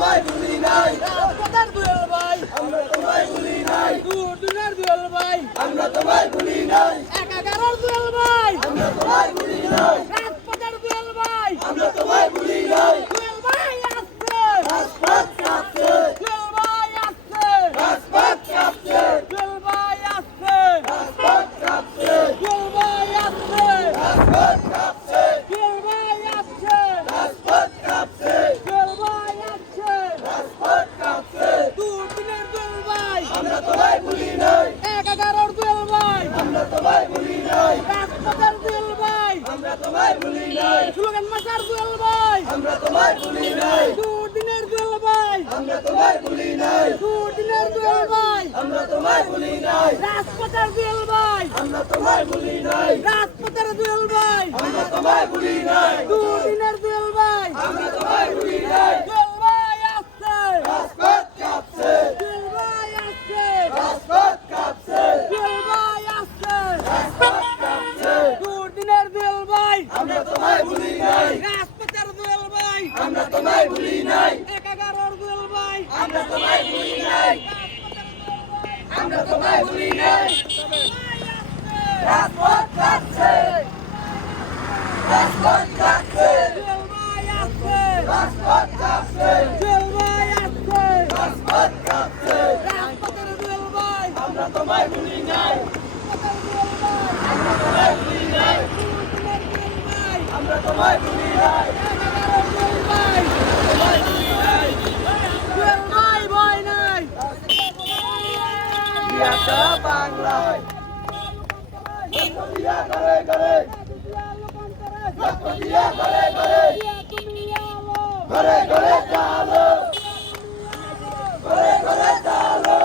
তোমায় ভুলি নাই রাজপথের দুয়েল ভাই আমরা তোমায় ভুলি নাই দুর্দিনের দুয়েল ভাই আমরা তোমায় ভুলি নাই একাগারের দুয়েল ভাই আমরা তোমায় ভুলি নাই রাজপথের দুয়েল ভাই আমরা তোমায় ভুলি নাই দুয়েল ভাই আসছে রাজপথ কাঁপছে দুয়েল ভাই আসছে রাজপথ কাঁপছে দুয়েল ভাই আসছে রাজপথ কাঁপছে দুয়েল ভাই আসছে রাজপথ কাঁপছে দুয়েল ভাই আসছে রাজপথ কাঁপছে দুয়েল ভাই আসছে রাজপথ কাঁপছে দুর্দিনের দুয়েল ভাই আমরা তোমায় ভুলি নাই একাগারের দুয়েল ভাই আমরা তোমায় ভুলি নাই রাজপথের দুয়েল ভাই আমরা তোমায় ভুলি নাই স্লোগান মাসার দুয়েল ভাই আমরা তোমায় ভুলি নাই দুর্দিনের দুয়েল ভাই আমরা তোমায় ভুলি নাই দুর্দিনের দুয়েল ভাই আমরা তোমায় ভুলি নাই রাজপথের দুয়েল ভাই আমরা তোমায় ভুলি নাই রাজপথের দুয়েল ভাই আমরা তোমায় ভুলি নাই দুর্দিনের দুয়েল ভাই আমরা তোমায় ভুলি নাই দুয়েল ভাই আসছে রাজপথ কাঁপছে দুয়েল ভাই আসছে রাজপথ কাঁপছে দুয়েল ভাই আসছে রাজপথ কাঁপছে দুর্দিনের দুয়েল ভাই আমরা তোমায় ভুলি নাই রাজপথের দুয়েল ভাই আমরা তোমায় ভুলি নাই একাগারের দুয়েল ভাই আমরা তোমায় ভুলি নাই আমরা তোমায় ভুলি নাই রাজপথ কাঁপছে রাজপথ কাঁপছে দুয়েল ভাই আসছে রাজপথ কাঁপছে দুয়েল ভাই আসছে রাজপথ কাঁপছে রাজপথের দুয়েল ভাই আমরা তোমায় ভুলি নাই রাজপথের দুয়েল ভাই আমরা তোমায় ভুলি নাই দুর্দিনের দুয়েল ভাই আমরা তোমায় ভুলি নাই একাগারের দুয়েল ভাই তোমায় ভুলি নাই দুয়েল ভাই ভয় নাই ইয়াটা বাংলায় দিয়া করে করে দিয়া করে করে ঘরে ঘরে চালো ঘরে ঘরে চালো